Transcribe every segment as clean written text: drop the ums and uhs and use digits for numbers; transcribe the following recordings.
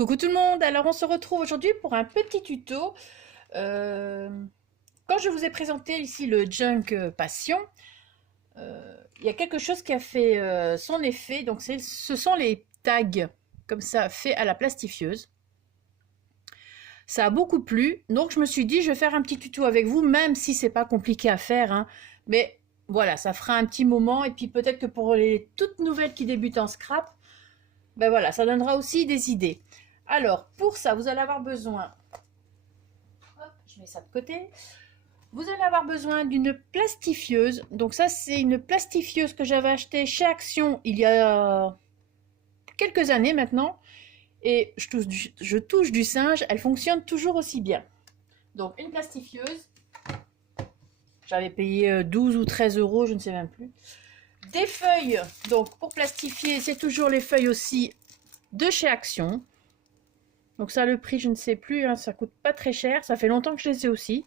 Coucou tout le monde, alors on se retrouve aujourd'hui pour un petit tuto. Quand je vous ai présenté ici le Junk Passion, il y a quelque chose qui a fait son effet, donc ce sont les tags comme ça faits à la plastifieuse. Ça a beaucoup plu, donc je me suis dit je vais faire un petit tuto avec vous, même si c'est pas compliqué à faire, hein. Mais voilà, ça fera un petit moment, et puis peut-être que pour les toutes nouvelles qui débutent en scrap, ben voilà, ça donnera aussi des idées. Alors, pour ça, vous allez avoir besoin, hop, je mets ça de côté, vous allez avoir besoin d'une plastifieuse. Donc ça, c'est une plastifieuse que j'avais achetée chez Action il y a quelques années maintenant. Et je touche du singe, elle fonctionne toujours aussi bien. Donc une plastifieuse, j'avais payé 12 ou 13 euros, je ne sais même plus. Des feuilles, donc pour plastifier, c'est toujours les feuilles aussi de chez Action. Donc ça, le prix, je ne sais plus, hein, ça coûte pas très cher. Ça fait longtemps que je les ai aussi.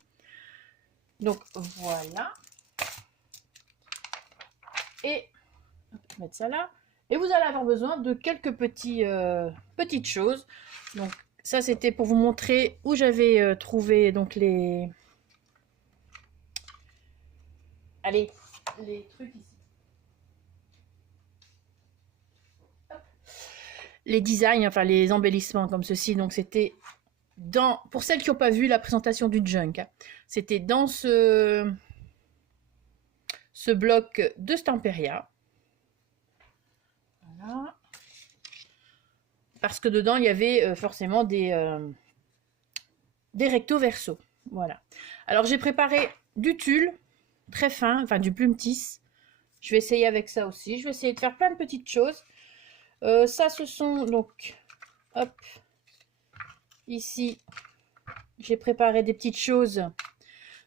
Donc voilà. Et on va mettre ça là. Et vous allez avoir besoin de quelques petites choses. Donc ça, c'était pour vous montrer où j'avais trouvé donc les... Allez, les trucs ici. Hop. Les designs, enfin les embellissements comme ceci. Donc c'était pour celles qui n'ont pas vu la présentation du Junk, hein, c'était dans ce bloc de Stamperia. Voilà. Parce que dedans, il y avait forcément des recto verso. Voilà. Alors, j'ai préparé du tulle très fin, enfin du plume tisse. Je vais essayer avec ça aussi. Je vais essayer de faire plein de petites choses. Ça, ce sont donc, hop, ici, j'ai préparé des petites choses.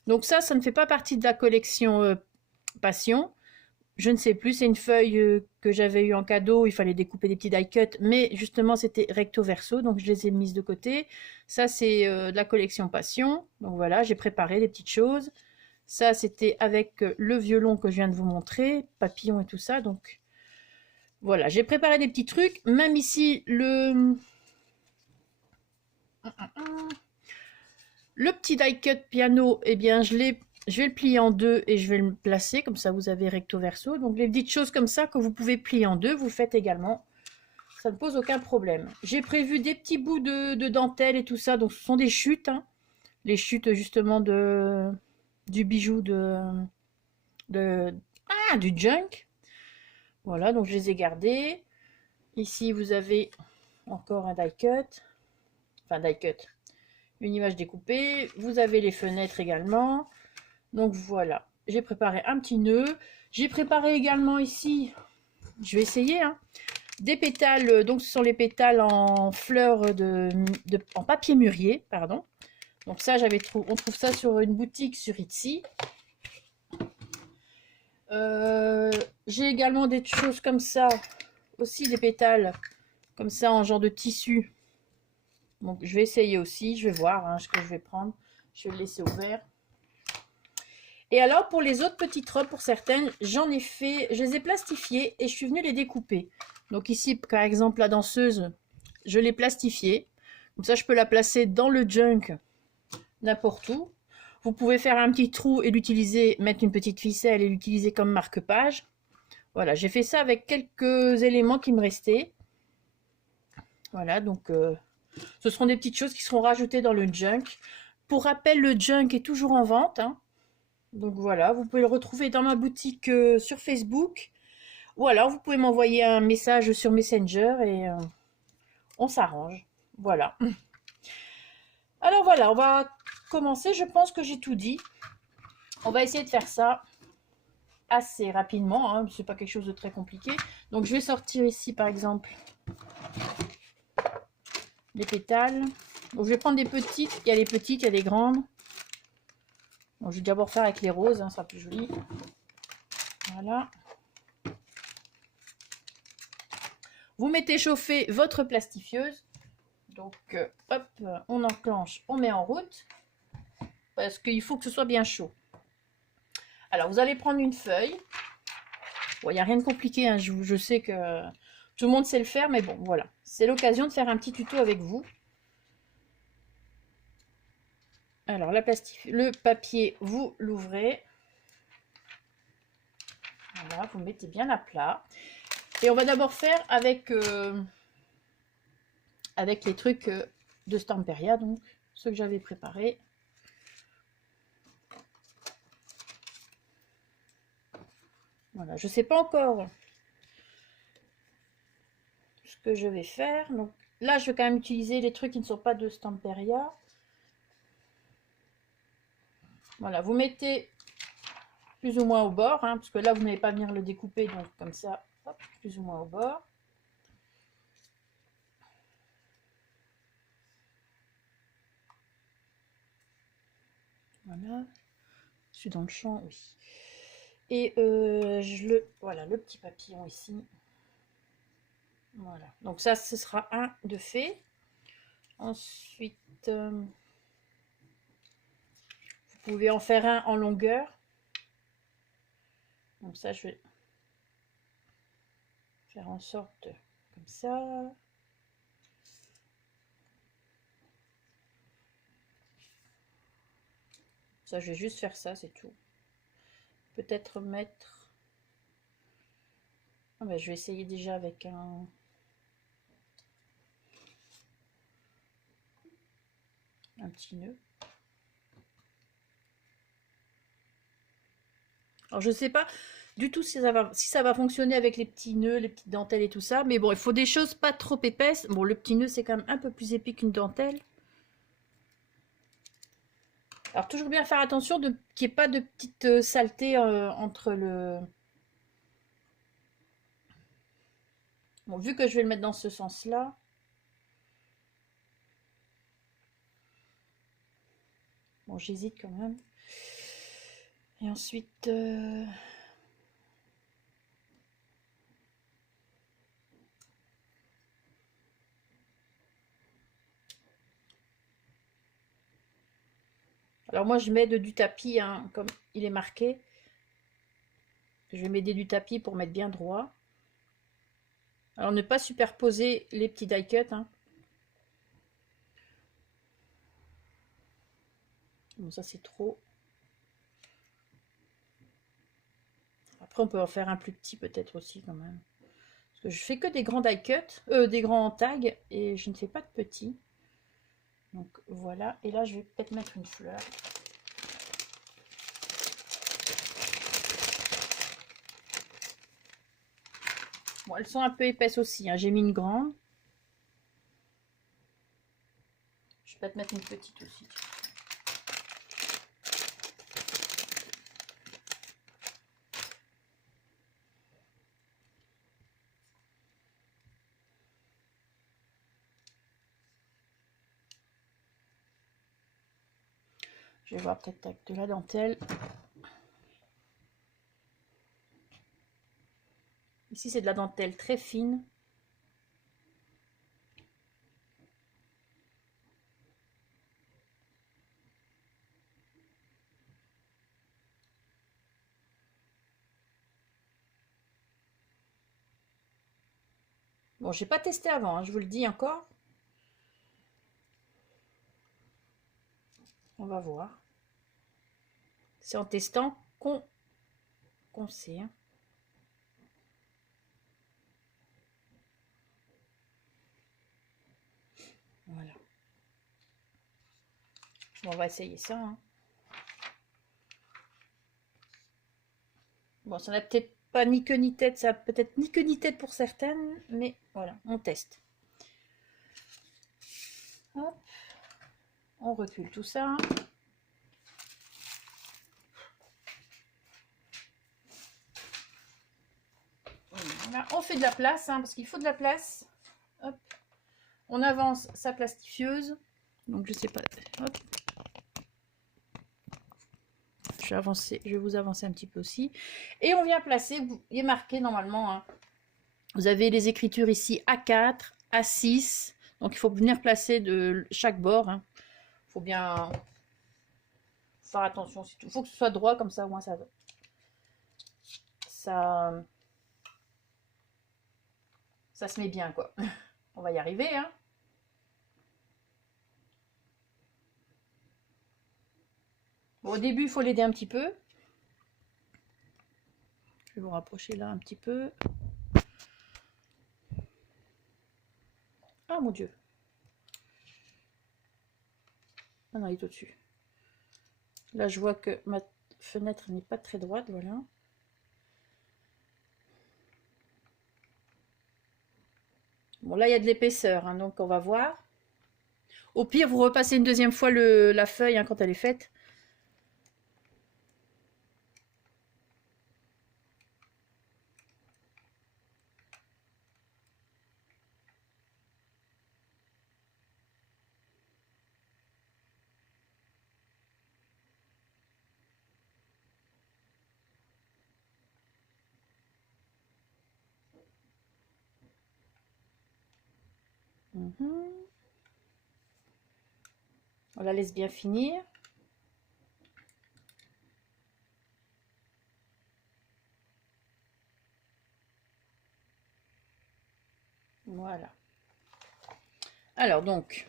Donc ça ne fait pas partie de la collection Passion. Je ne sais plus, c'est une feuille que j'avais eu en cadeau, il fallait découper des petits die cuts, mais justement c'était recto verso, donc je les ai mises de côté. Ça c'est de la collection Passion, donc voilà, j'ai préparé des petites choses. Ça c'était avec le violon que je viens de vous montrer, papillon et tout ça, donc voilà, j'ai préparé des petits trucs. Même ici le petit die cut piano, eh bien je vais le plier en deux et je vais le placer, comme ça vous avez recto verso. Donc les petites choses comme ça que vous pouvez plier en deux, vous le faites également. Ça ne pose aucun problème. J'ai prévu des petits bouts de dentelle et tout ça, donc ce sont des chutes, hein. Les chutes justement du bijou du Junk. Voilà, donc je les ai gardés. Ici vous avez encore un die cut, enfin die cut, une image découpée. Vous avez les fenêtres également. Donc voilà, j'ai préparé un petit nœud. J'ai préparé également ici, je vais essayer, hein, des pétales. Donc ce sont les pétales en fleurs en papier mûrier, pardon. Donc ça, on trouve ça sur une boutique sur Etsy. J'ai également des choses comme ça, aussi des pétales comme ça en genre de tissu. Donc je vais essayer aussi, je vais voir ce que je vais prendre. Je vais le laisser ouvert. Et alors pour les autres petites robes, pour certaines, je les ai plastifiées et je suis venue les découper. Donc ici, par exemple, la danseuse, je l'ai plastifiée. Comme ça, je peux la placer dans le Junk, n'importe où. Vous pouvez faire un petit trou et l'utiliser, mettre une petite ficelle et l'utiliser comme marque-page. Voilà, j'ai fait ça avec quelques éléments qui me restaient. Voilà, donc ce seront des petites choses qui seront rajoutées dans le Junk. Pour rappel, le Junk est toujours en vente, hein. Donc voilà, vous pouvez le retrouver dans ma boutique sur Facebook. Ou alors vous pouvez m'envoyer un message sur Messenger et on s'arrange. Voilà. Alors voilà, on va commencer. Je pense que j'ai tout dit. On va essayer de faire ça assez rapidement, hein. C'est pas quelque chose de très compliqué. Donc je vais sortir ici par exemple les pétales. Donc je vais prendre des petites. Il y a les petites, il y a les grandes. Donc, je vais d'abord faire avec les roses, hein, ça sera plus joli. Voilà. Vous mettez chauffer votre plastifieuse. Donc, hop, on enclenche, on met en route. Parce qu'il faut que ce soit bien chaud. Alors, vous allez prendre une feuille. Bon, il n'y a rien de compliqué, hein, je sais que Tout le monde sait le faire, mais bon, voilà. C'est l'occasion de faire un petit tuto avec vous. Alors, le papier, vous l'ouvrez. Voilà, vous mettez bien à plat. Et on va d'abord faire avec les trucs de Stamperia, donc ceux que j'avais préparés. Voilà, je ne sais pas encore ce que je vais faire. Donc là, je vais quand même utiliser les trucs qui ne sont pas de Stamperia. Voilà, vous mettez plus ou moins au bord, hein, parce que là, vous n'allez pas venir le découper, donc comme ça, hop, plus ou moins au bord. Voilà, je suis dans le champ, oui. Et voilà, le petit papillon ici. Voilà, donc ça, ce sera un de fait. Ensuite, vous pouvez en faire un en longueur. Donc ça, je vais faire en sorte comme ça. Ça, je vais juste faire ça, c'est tout. Peut-être mettre... Ah ben, je vais essayer déjà avec un petit nœud. Alors, je sais pas du tout si ça va fonctionner avec les petits nœuds, les petites dentelles et tout ça. Mais bon, il faut des choses pas trop épaisses. Bon, le petit nœud, c'est quand même un peu plus épais qu'une dentelle. Alors, toujours bien faire attention qu'il n'y ait pas de petites saletés entre le... Bon, vu que je vais le mettre dans ce sens-là. Bon, j'hésite quand même. Et ensuite... Alors moi, je mets du tapis, hein, comme il est marqué. Je vais m'aider du tapis pour mettre bien droit. Alors, ne pas superposer les petits die cuts. Hein. Bon, ça, c'est trop. Après, on peut en faire un plus petit peut-être aussi quand même. Parce que je fais que des grands die cuts, des grands tags, et je ne fais pas de petits. Donc, voilà. Et là, je vais peut-être mettre une fleur. Bon, elles sont un peu épaisses aussi. Hein. J'ai mis une grande. Je vais peut-être mettre une petite aussi. Je vais voir peut-être avec de la dentelle. Ici, c'est de la dentelle très fine. Bon, j'ai pas testé avant, hein, je vous le dis encore. On va voir. C'est en testant qu'on sait. Hein. Voilà. Bon, on va essayer ça. Hein. Bon, ça n'a peut-être pas ni queue ni tête, ça peut-être ni queue ni tête pour certaines, mais voilà, on teste. Hop. On recule tout ça. Voilà. On fait de la place, hein, parce qu'il faut de la place. Hop. On avance sa plastifieuse. Donc je sais pas. Hop. Je vais vous avancer un petit peu aussi. Et on vient placer, il est marqué normalement, hein, vous avez les écritures ici A4, A6. Donc il faut venir placer de chaque bord. Hein. Il faut bien faire attention. Il faut que ce soit droit, comme ça au moins ça ça se met bien, quoi. On va y arriver, hein. Bon, au début, il faut l'aider un petit peu. Je vais vous rapprocher là un petit peu. Ah mon Dieu. Ah non, il est au-dessus. Là, je vois que ma fenêtre n'est pas très droite, voilà. Bon, là, il y a de l'épaisseur, hein, donc on va voir. Au pire, vous repassez une deuxième fois la feuille, hein, quand elle est faite. On la laisse bien finir. Voilà. Alors donc,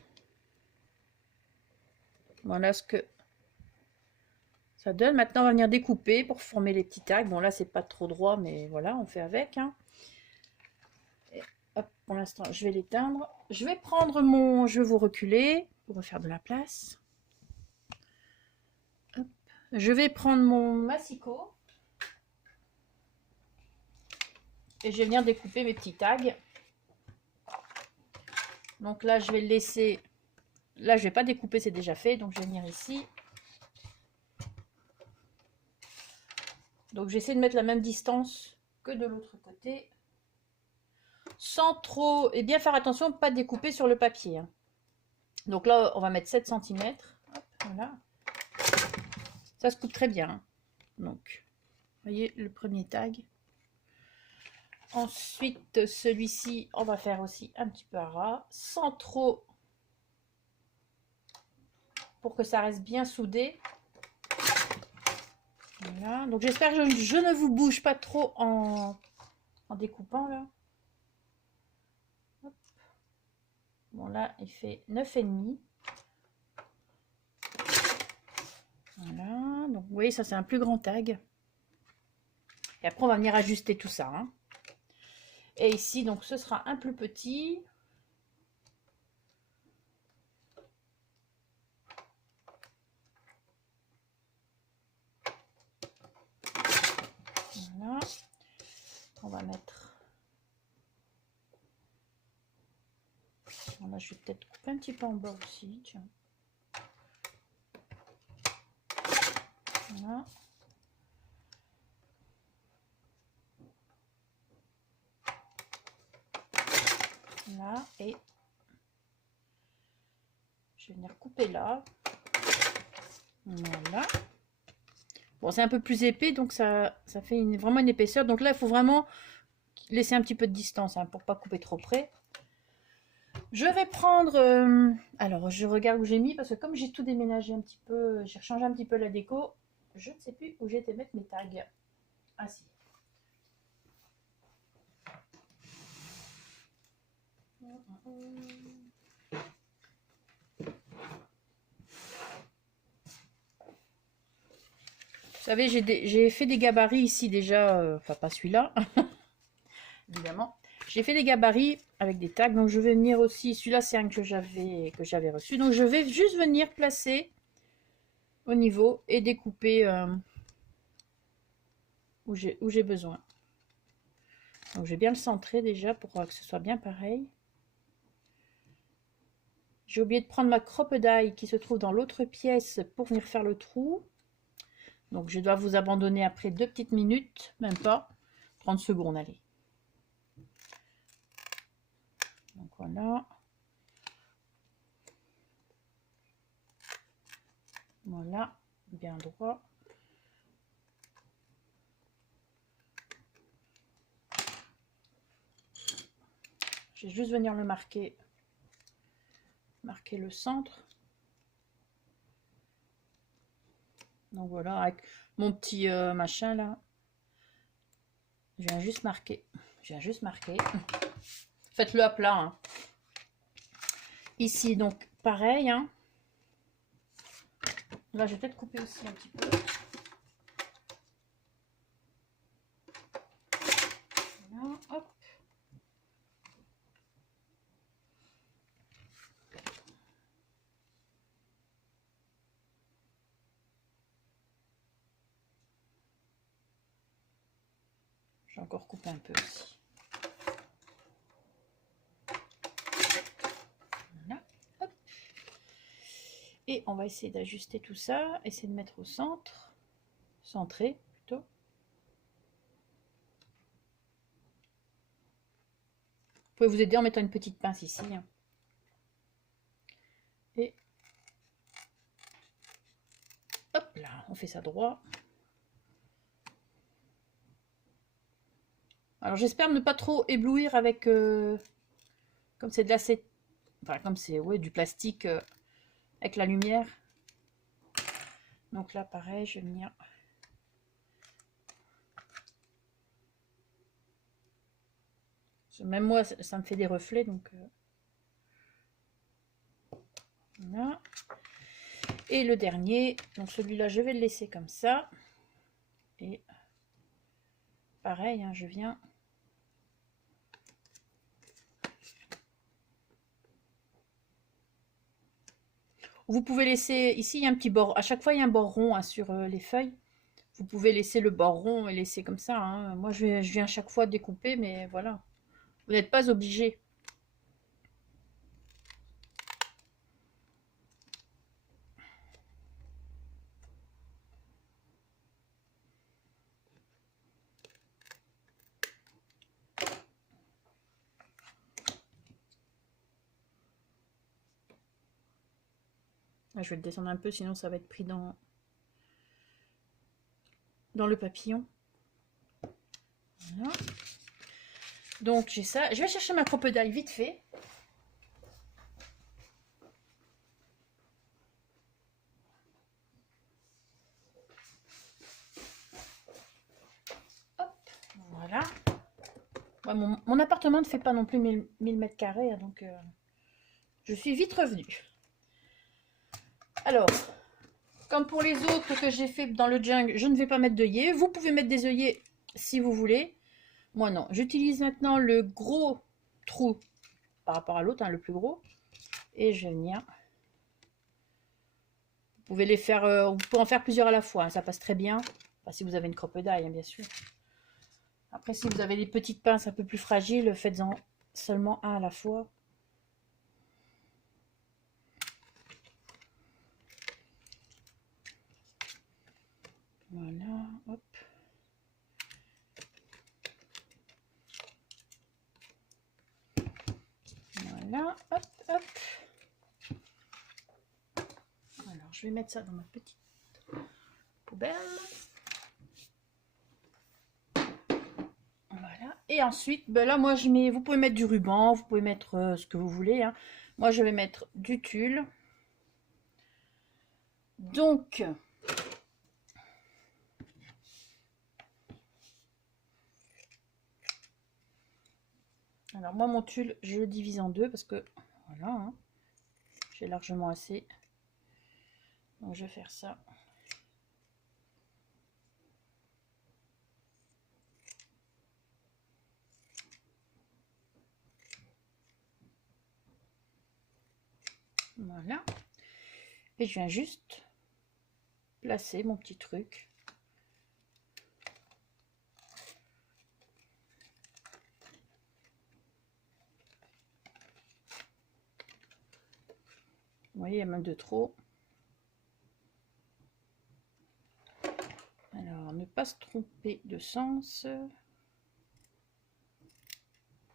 voilà ce que ça donne. Maintenant, on va venir découper pour former les petits tags. Bon, là, c'est pas trop droit, mais voilà, on fait avec, hein. Et hop, pour l'instant, je vais l'éteindre. Je vais prendre mon... Je vais vous reculer pour refaire de la place. Hop. Je vais prendre mon massicot. Et je vais venir découper mes petits tags. Donc là, je vais le laisser... Là, je vais pas découper, c'est déjà fait. Donc, je vais venir ici. Donc, j'essaie de mettre la même distance que de l'autre côté. Sans trop... Et bien faire attention de ne pas découper sur le papier, hein. Donc là, on va mettre 7 cm. Hop, voilà. Ça se coupe très bien, hein. Donc, vous voyez le premier tag. Ensuite, celui-ci, on va faire aussi un petit peu à ras, sans trop, pour que ça reste bien soudé. Voilà. Donc, j'espère que je ne vous bouge pas trop en découpant, là. Hop. Bon, là, il fait 9,5. Voilà. Donc, vous voyez, ça, c'est un plus grand tag. Et après, on va venir ajuster tout ça, hein. Et ici, donc, ce sera un plus petit. Voilà. On va mettre... Là, je vais peut-être couper un petit peu en bas aussi. Tiens. Voilà. Là, et je vais venir couper là. Voilà. Bon, c'est un peu plus épais, donc ça fait vraiment une épaisseur. Donc là, il faut vraiment laisser un petit peu de distance, hein, pour pas couper trop près. Je vais prendre... alors, je regarde où j'ai mis, parce que comme j'ai tout déménagé un petit peu, j'ai changé un petit peu la déco, je ne sais plus où j'ai été mettre mes tags. Ah si. Vous savez, j'ai fait des gabarits ici déjà, enfin pas celui-là, évidemment. J'ai fait des gabarits avec des tags, donc je vais venir aussi, celui-là c'est un que j'avais reçu, donc je vais juste venir placer au niveau et découper où j'ai besoin. Donc je vais bien le centrer déjà pour que ce soit bien pareil. J'ai oublié de prendre ma crop-die qui se trouve dans l'autre pièce pour venir faire le trou. Donc je dois vous abandonner après 2 petites minutes, même pas, 30 secondes, allez. Donc voilà. Voilà, bien droit. Je vais juste venir le marquer le centre. Donc voilà, avec mon petit machin là. Je viens juste marquer. Faites-le à plat. Hein. Ici, donc, pareil. Hein. Là, je vais peut-être couper aussi un petit peu. Voilà, hop. Je vais encore couper un peu aussi. Voilà, hop. Et on va essayer d'ajuster tout ça, essayer de mettre au centre, centré plutôt. Vous pouvez vous aider en mettant une petite pince ici. Hein. Et hop là, on fait ça droit. Alors j'espère ne pas trop éblouir avec, comme c'est de l'acétate, enfin comme c'est ouais, du plastique avec la lumière. Donc là pareil, je vais venir. Même moi, ça me fait des reflets, donc voilà. Et le dernier, donc celui-là, je vais le laisser comme ça. Et pareil, hein, je viens. Vous pouvez laisser, ici il y a un petit bord, à chaque fois il y a un bord rond hein, sur les feuilles. Vous pouvez laisser le bord rond et laisser comme ça. Hein. Moi je viens à chaque fois découper, mais voilà. Vous n'êtes pas obligé. Là, je vais le descendre un peu, sinon ça va être pris dans le papillon. Voilà. Donc j'ai ça. Je vais chercher ma crocodile vite fait. Hop, voilà. Ouais, mon appartement ne fait pas non plus 1000 mètres carrés, donc je suis vite revenue. Alors, comme pour les autres que j'ai fait dans le jungle, je ne vais pas mettre d'œillets. Vous pouvez mettre des œillets si vous voulez. Moi non. J'utilise maintenant le gros trou par rapport à l'autre, hein, le plus gros. Et je vais venir. Vous pouvez les faire, vous pouvez en faire plusieurs à la fois. Hein, ça passe très bien. Enfin, si vous avez une crocodile, hein, bien sûr. Après, si vous avez des petites pinces un peu plus fragiles, faites-en seulement un à la fois. Voilà, hop. Voilà, hop, hop. Alors, je vais mettre ça dans ma petite poubelle. Voilà. Et ensuite, ben là, moi, je mets. Vous pouvez mettre du ruban, vous pouvez mettre ce que vous voulez. Hein. Moi, je vais mettre du tulle. Donc, alors moi, mon tulle, je le divise en deux parce que voilà, hein, j'ai largement assez. Donc, je vais faire ça. Voilà. Et je viens juste placer mon petit truc. Vous voyez, il y a même de trop. Alors, ne pas se tromper de sens.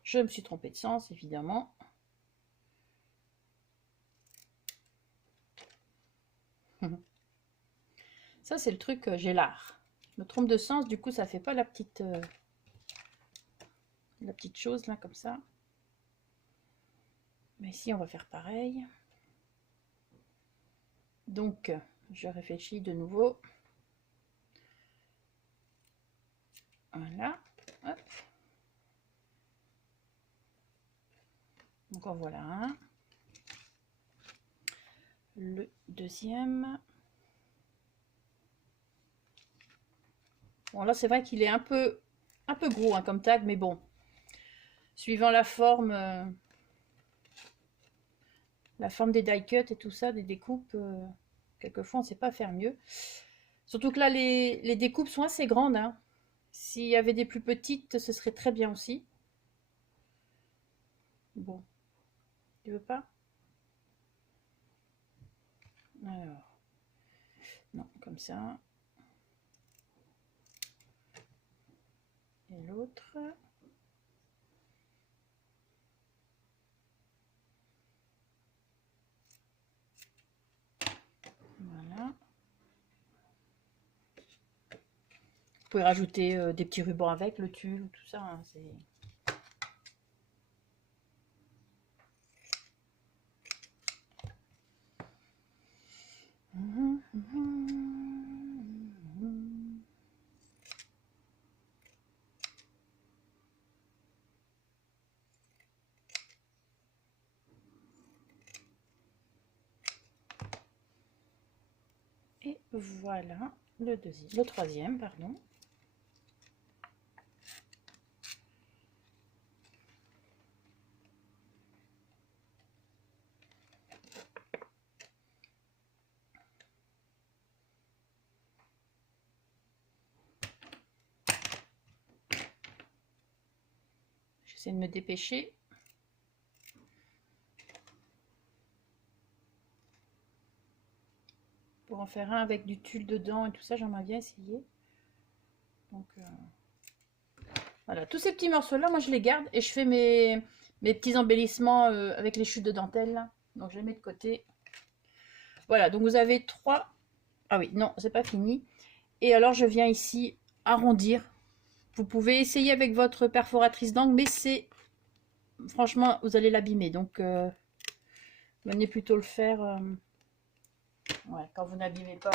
Je me suis trompée de sens, évidemment. Ça, c'est le truc, j'ai l'art. Je me trompe de sens, du coup, ça fait pas la petite chose, là, comme ça. Mais ici, on va faire pareil. Donc, je réfléchis de nouveau. Voilà. Hop. Donc en voilà un. Le deuxième. Bon là c'est vrai qu'il est un peu gros hein, comme tag, mais bon. Suivant la forme des die cut et tout ça, des découpes, quelquefois on ne sait pas faire mieux. Surtout que là les découpes sont assez grandes. Hein. S'il y avait des plus petites, ce serait très bien aussi. Bon, tu veux pas? Alors, non, comme ça. Et l'autre. Voilà. Vous pouvez rajouter des petits rubans avec, le tulle, tout ça. Hein, c'est... Et voilà le troisième, pardon. J'essaie de me dépêcher. Pour en faire un avec du tulle dedans et tout ça, j'aimerais bien essayer. Donc voilà, tous ces petits morceaux là, moi je les garde et je fais mes petits embellissements avec les chutes de dentelle là. Donc je les mets de côté. Voilà, donc vous avez 3. Ah oui, non, c'est pas fini. Et alors je viens ici arrondir. Vous pouvez essayer avec votre perforatrice d'angle, mais c'est franchement vous allez l'abîmer. Donc venez plutôt le faire ouais, quand vous n'abîmez pas.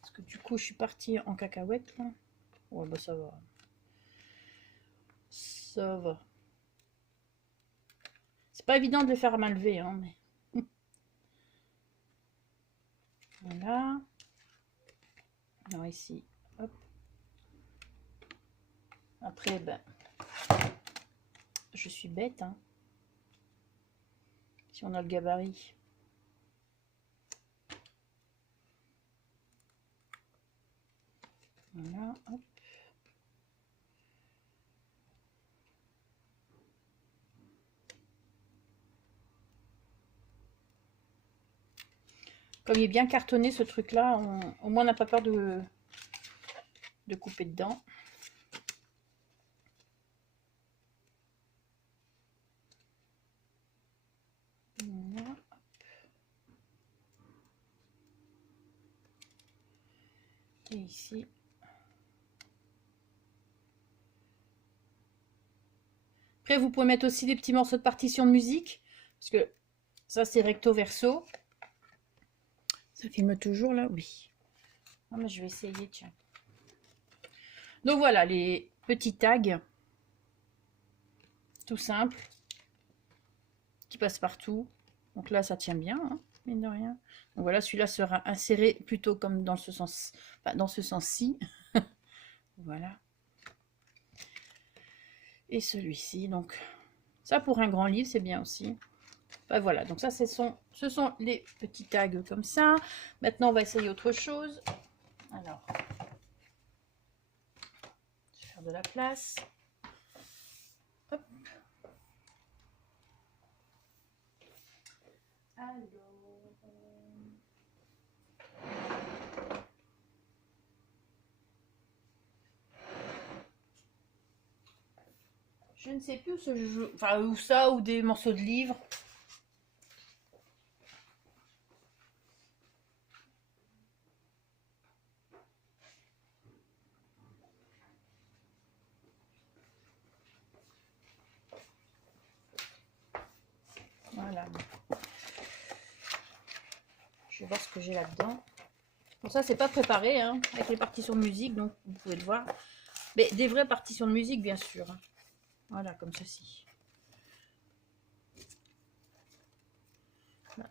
Parce que du coup je suis partie en cacahuète là. Ouais bah ça va. Ça va. C'est pas évident de les faire à main levée, hein, mais... Voilà. Alors ici, hop. Après, ben, je suis bête, hein. Si on a le gabarit. Voilà, hop. Comme il est bien cartonné ce truc là, au moins on n'a pas peur de couper dedans. Voilà. Et ici. Après vous pouvez mettre aussi des petits morceaux de partition de musique. Parce que ça c'est recto verso. Ça filme toujours là? Oui. Ah, mais je vais essayer, tiens. Donc voilà les petits tags. Tout simple. Qui passe partout. Donc là ça tient bien, hein, mine de rien. Donc voilà, celui-là sera inséré plutôt comme dans ce sens, enfin, dans ce sens-ci. Voilà. Et celui-ci, donc ça pour un grand livre, c'est bien aussi. Enfin, voilà, donc ça ce sont les petits tags comme ça. Maintenant on va essayer autre chose. Alors, je vais faire de la place. Hop. Alors, je ne sais plus où ce jeu, enfin où ça, ou des morceaux de livres. Voilà. Je vais voir ce que j'ai là-dedans. Bon, ça, c'est pas préparé, hein, avec les partitions de musique, donc vous pouvez le voir. Mais des vraies partitions de musique, bien sûr. Voilà, comme ceci.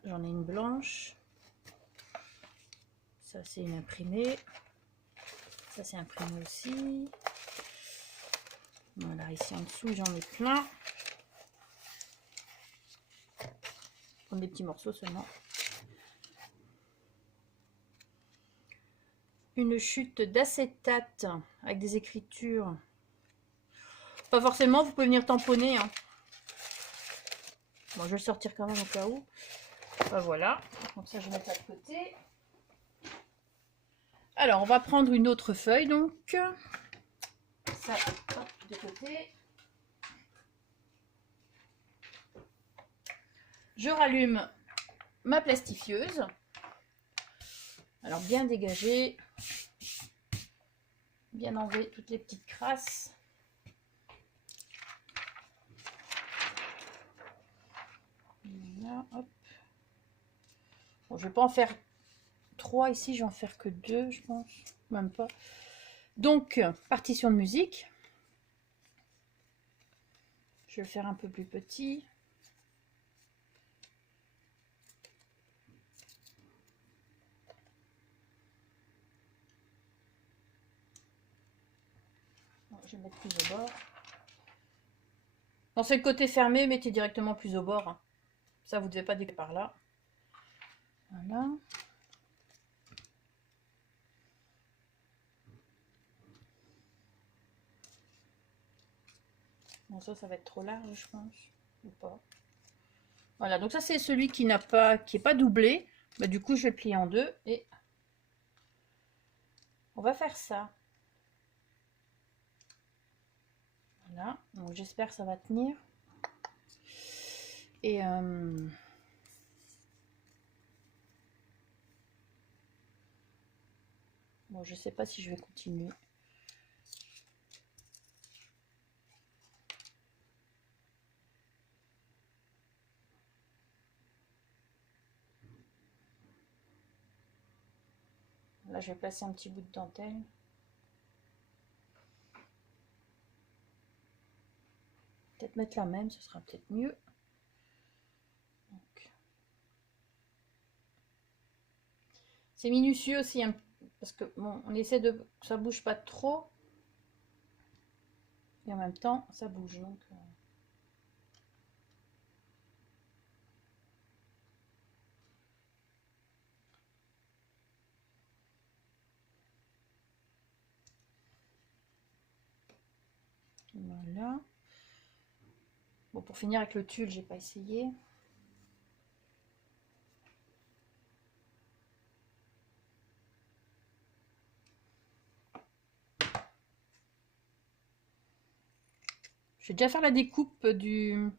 J'en ai une blanche. Ça, c'est une imprimée. Ça, c'est imprimé aussi. Voilà, ici en dessous, j'en ai plein. Comme des petits morceaux seulement. Une chute d'acétate avec des écritures. Pas forcément, vous pouvez venir tamponner. Hein. Bon, je vais le sortir quand même au cas où. Ben, voilà. Donc ça, je vais mettre ça de côté. Alors, on va prendre une autre feuille, donc. Ça, hop, de côté. Je rallume ma plastifieuse. Alors, bien dégager. Bien enlever toutes les petites crasses. Voilà, hop. Bon, je vais pas en faire 3 ici, je vais en faire que 2, je pense. Même pas. Donc, partition de musique. Je vais le faire un peu plus petit. Je vais mettre plus au bord. Quand c'est le côté fermé, mettez directement plus au bord. Ça, vous ne devez pas décaler par là. Voilà. Bon, ça va être trop large, je pense. Ou pas. Voilà, donc ça, c'est celui qui n'est pas doublé. Bah, du coup, je vais le plier en deux et on va faire ça. Voilà, donc j'espère que ça va tenir. Et bon, je sais pas si je vais continuer. Là, je vais placer un petit bout de dentelle. Peut-être mettre la même, ce sera peut-être mieux. C'est minutieux aussi, hein, parce que bon, on essaie de que ça bouge pas trop. Et en même temps, ça bouge. Donc, voilà. Bon, pour finir avec le tulle, j'ai pas essayé. Je vais déjà faire la découpe du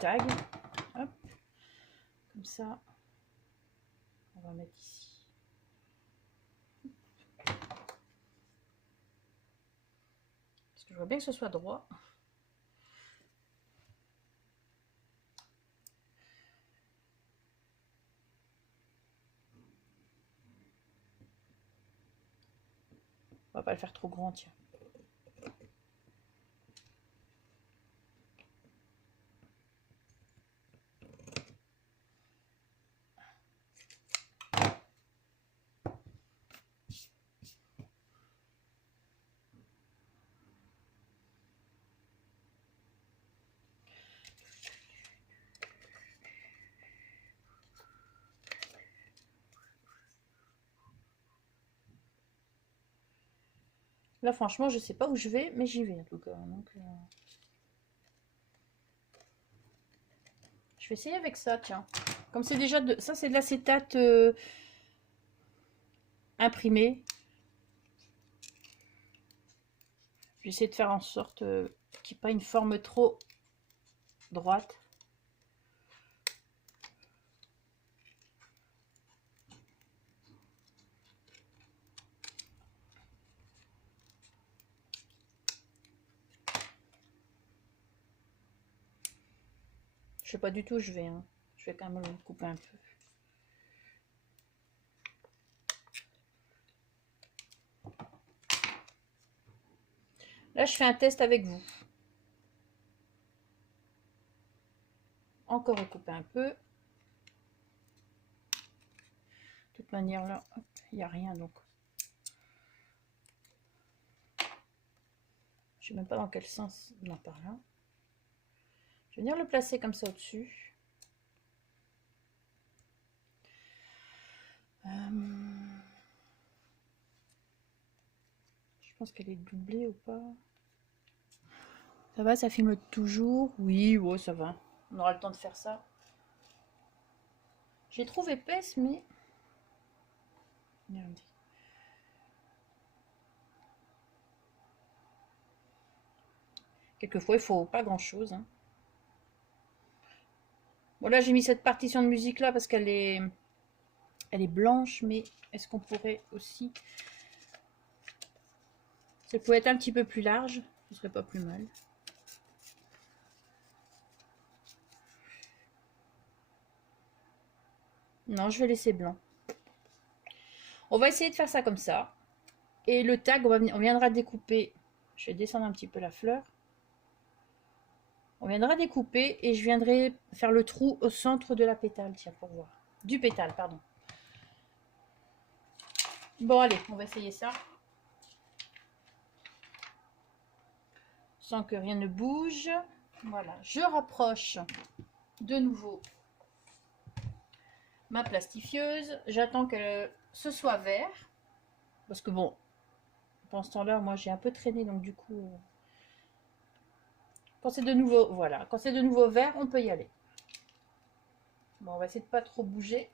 tag. Hop. Comme ça. On va mettre ici. Parce que je vois bien que ce soit droit. On va pas le faire trop grand, tiens. Là, franchement, je sais pas où je vais, mais j'y vais en tout cas. Donc, je vais essayer avec ça, tiens. Comme c'est déjà de... Ça, c'est de l'acétate imprimé. J'essaie de faire en sorte qu'il n'y ait pas une forme trop droite. Je sais pas du tout où je vais. Hein. Je vais quand même le couper un peu. Là, je fais un test avec vous. Encore recouper un peu. De toute manière, là, il n'y a rien, donc. Je ne sais même pas dans quel sens. Non, par là. Je vais venir le placer comme ça au-dessus. Je pense qu'elle est doublée ou pas. Ça va, ça filme toujours. Oui, ouais, ça va. On aura le temps de faire ça. Je les trouve épaisse, mais... Merde. Quelquefois, il faut pas grand-chose. Hein. Bon, là, j'ai mis cette partition de musique là parce qu'elle est... Elle est blanche, mais est-ce qu'on pourrait aussi... Ça pourrait être un petit peu plus large. Ce serait pas plus mal. Non, je vais laisser blanc. On va essayer de faire ça comme ça. Et le tag, on viendra découper. Je vais descendre un petit peu la fleur. On viendra découper et je viendrai faire le trou au centre de la pétale. Tiens, pour voir. Du pétale, pardon. Bon, allez, on va essayer ça. Sans que rien ne bouge. Voilà, je rapproche de nouveau ma plastifieuse. J'attends que ce soit vert. Parce que bon, pendant ce temps-là, moi j'ai un peu traîné, donc du coup... Quand c'est de nouveau, voilà, quand c'est de nouveau vert, on peut y aller. Bon, on va essayer de pas trop bouger.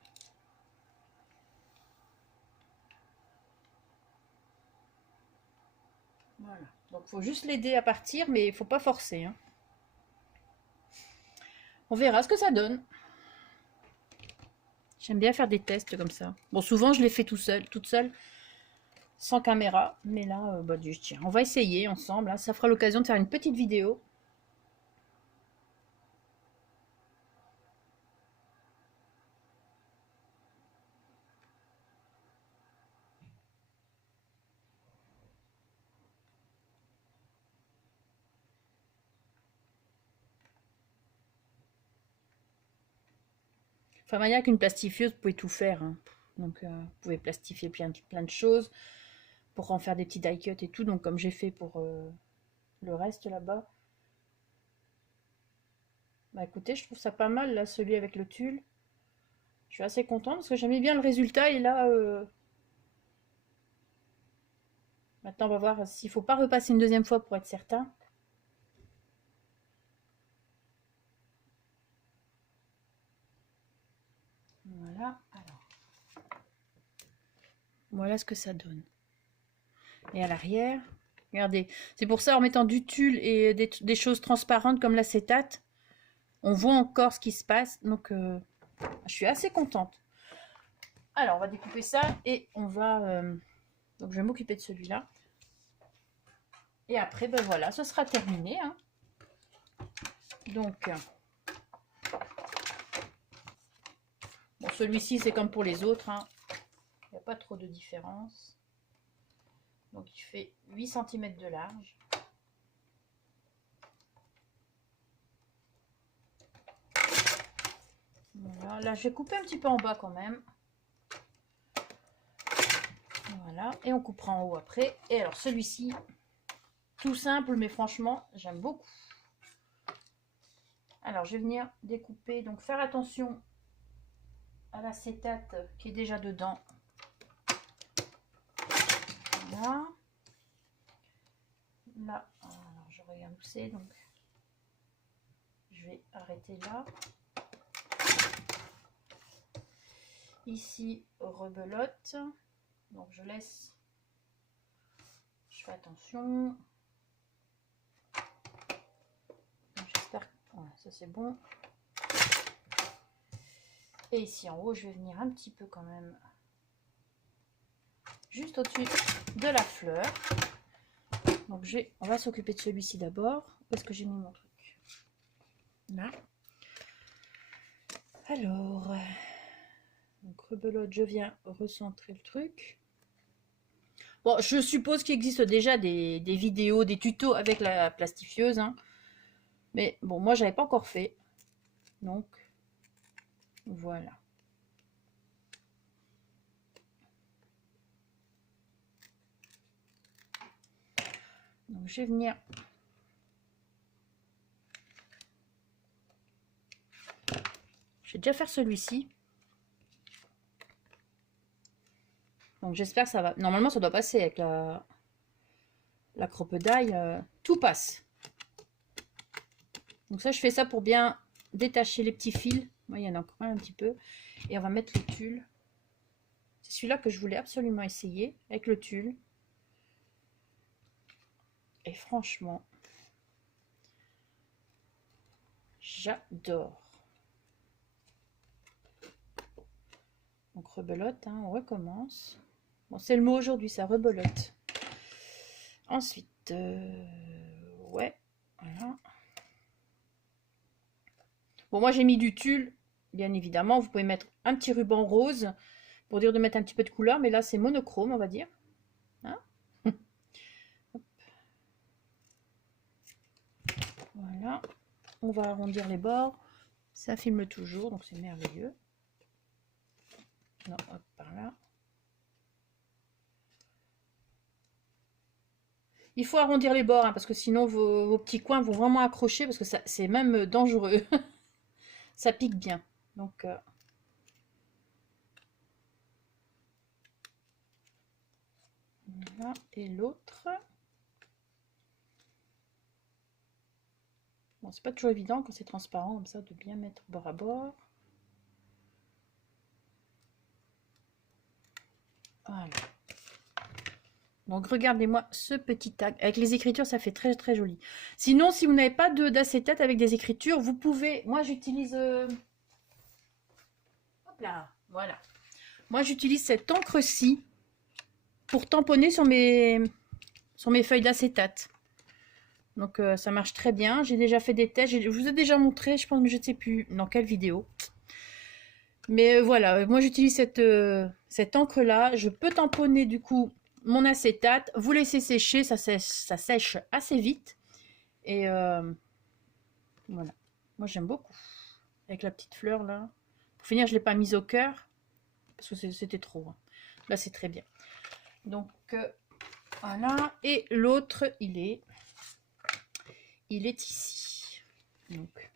Voilà, donc il faut juste l'aider à partir, mais il faut pas forcer. Hein. On verra ce que ça donne. J'aime bien faire des tests comme ça. Bon, souvent je les fais toute seule, sans caméra. Mais là, bah, tiens, on va essayer ensemble. Hein. Ça fera l'occasion de faire une petite vidéo. Enfin, manière qu'une plastifieuse, vous pouvez tout faire. Hein. Donc, vous pouvez plastifier plein de choses pour en faire des petits die cuts et tout. Donc, comme j'ai fait pour le reste là-bas. Bah écoutez, je trouve ça pas mal là, celui avec le tulle. Je suis assez contente parce que j'aimais bien le résultat. Et là, maintenant, on va voir s'il faut pas repasser une deuxième fois pour être certain. Voilà, alors. Voilà ce que ça donne. Et à l'arrière, regardez. C'est pour ça, en mettant du tulle et des choses transparentes comme l'acétate, on voit encore ce qui se passe. Donc, je suis assez contente. Alors, on va découper ça et on va... donc, je vais m'occuper de celui-là. Et après, ben voilà, ce sera terminé. Hein. Donc, bon, celui-ci, c'est comme pour les autres. Hein. Il n'y a pas trop de différence. Donc, il fait 8 cm de large. Voilà. Là, je vais couper un petit peu en bas quand même. Voilà. Et on coupera en haut après. Et alors, celui-ci, tout simple, mais franchement, j'aime beaucoup. Alors, je vais venir découper. Donc, faire attention à l'acétate qui est déjà dedans. Voilà. Là, alors je regarde où c'est, donc je vais arrêter là. Ici, rebelote. Donc, je laisse. Je fais attention. J'espère que voilà, ça c'est bon. Et ici en haut, je vais venir un petit peu quand même juste au-dessus de la fleur. Donc on va s'occuper de celui-ci d'abord. Où est-ce que j'ai mis mon truc? Là. Alors, donc rebelote, je viens recentrer le truc. Bon, je suppose qu'il existe déjà des vidéos, des tutos avec la plastifieuse, hein. Mais bon, moi, j'avais pas encore fait. Donc, voilà. Donc, je vais venir... Je vais déjà faire celui-ci. Donc, j'espère que ça va... Normalement, ça doit passer avec la croppe d'ail. Tout passe. Donc ça, je fais ça pour bien détacher les petits fils. Moi, il y en a encore un petit peu. Et on va mettre le tulle. C'est celui-là que je voulais absolument essayer avec le tulle. Et franchement, j'adore. Donc rebelote, hein, on recommence. Bon, c'est le mot aujourd'hui, ça, rebelote. Ensuite, ouais, voilà. Bon, moi j'ai mis du tulle, bien évidemment. Vous pouvez mettre un petit ruban rose pour dire de mettre un petit peu de couleur, mais là c'est monochrome, on va dire. Hein. Voilà, on va arrondir les bords. Ça filme toujours, donc c'est merveilleux. Non, hop, par là. Il faut arrondir les bords, hein, parce que sinon vos petits coins vont vraiment accrocher, parce que c'est même dangereux. Ça pique bien. Donc, voilà. Et l'autre. Bon, c'est pas toujours évident quand c'est transparent comme ça de bien mettre bord à bord. Voilà. Donc regardez-moi ce petit tag. Avec les écritures, ça fait très très joli. Sinon, si vous n'avez pas d'acétate avec des écritures, vous pouvez... Moi, j'utilise... Hop là, voilà. Moi, j'utilise cette encre-ci pour tamponner sur mes feuilles d'acétate. Donc ça marche très bien. J'ai déjà fait des tests. Je vous ai déjà montré, je pense, mais je ne sais plus dans quelle vidéo. Mais voilà, moi j'utilise cette encre-là. Je peux tamponner du coup mon acétate. Vous laissez sécher, ça sèche assez vite. Et voilà. Moi j'aime beaucoup. Avec la petite fleur là. Pour finir, je ne l'ai pas mise au cœur. Parce que c'était trop. Hein. Là c'est très bien. Donc voilà. Et l'autre, il est ici. Donc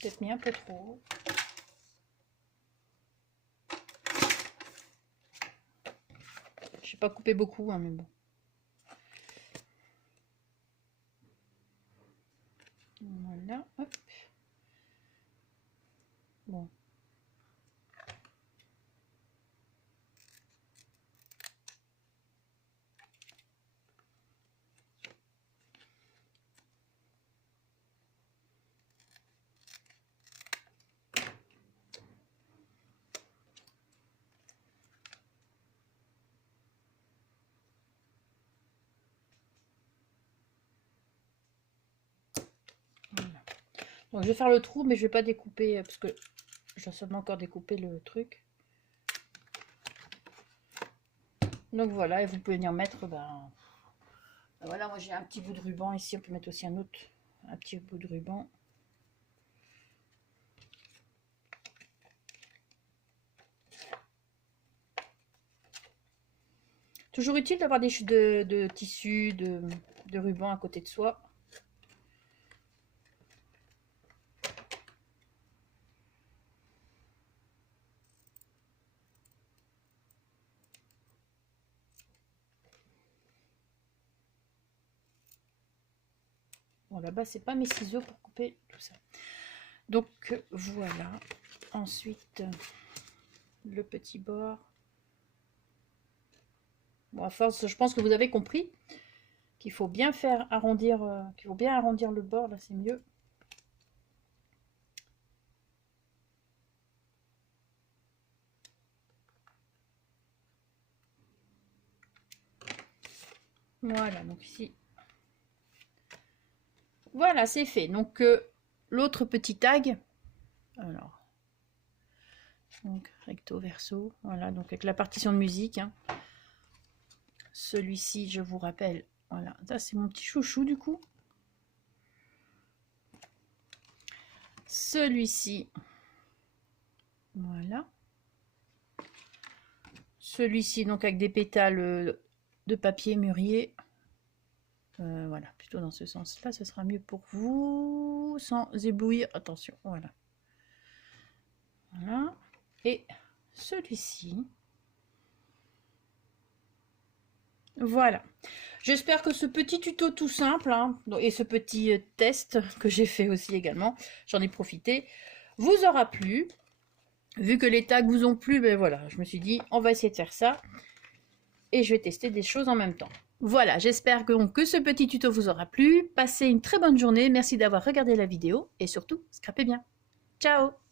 peut-être mis un peu trop. Je n'ai pas coupé beaucoup, hein, mais bon. Voilà, hop. Bon. Voilà. Donc je vais faire le trou, mais je vais pas découper parce que je dois seulement encore découper le truc. Donc voilà, et vous pouvez venir mettre, ben voilà, moi j'ai un petit bout de ruban ici, on peut mettre aussi un petit bout de ruban. Toujours utile d'avoir des chutes de tissu, de ruban à côté de soi. Bon, là-bas, c'est pas mes ciseaux pour couper tout ça. Donc voilà. Ensuite, le petit bord. Bon, à force, je pense que vous avez compris qu'il faut bien faire arrondir, le bord, là c'est mieux. Voilà, donc ici. Voilà, c'est fait. Donc, l'autre petit tag. Alors, donc recto verso. Voilà, donc avec la partition de musique. Hein. Celui-ci, je vous rappelle. Voilà, ça c'est mon petit chouchou du coup. Celui-ci. Voilà. Celui-ci, donc avec des pétales de papier mûrier. Voilà, plutôt dans ce sens-là, ce sera mieux pour vous, sans éblouir. Attention, voilà. Voilà. Et celui-ci. Voilà. J'espère que ce petit tuto tout simple, hein, et ce petit test que j'ai fait aussi également, j'en ai profité, vous aura plu. Vu que les tags vous ont plu, ben voilà, je me suis dit, on va essayer de faire ça. Et je vais tester des choses en même temps. Voilà, j'espère que ce petit tuto vous aura plu. Passez une très bonne journée, merci d'avoir regardé la vidéo et surtout, scrapez bien. Ciao!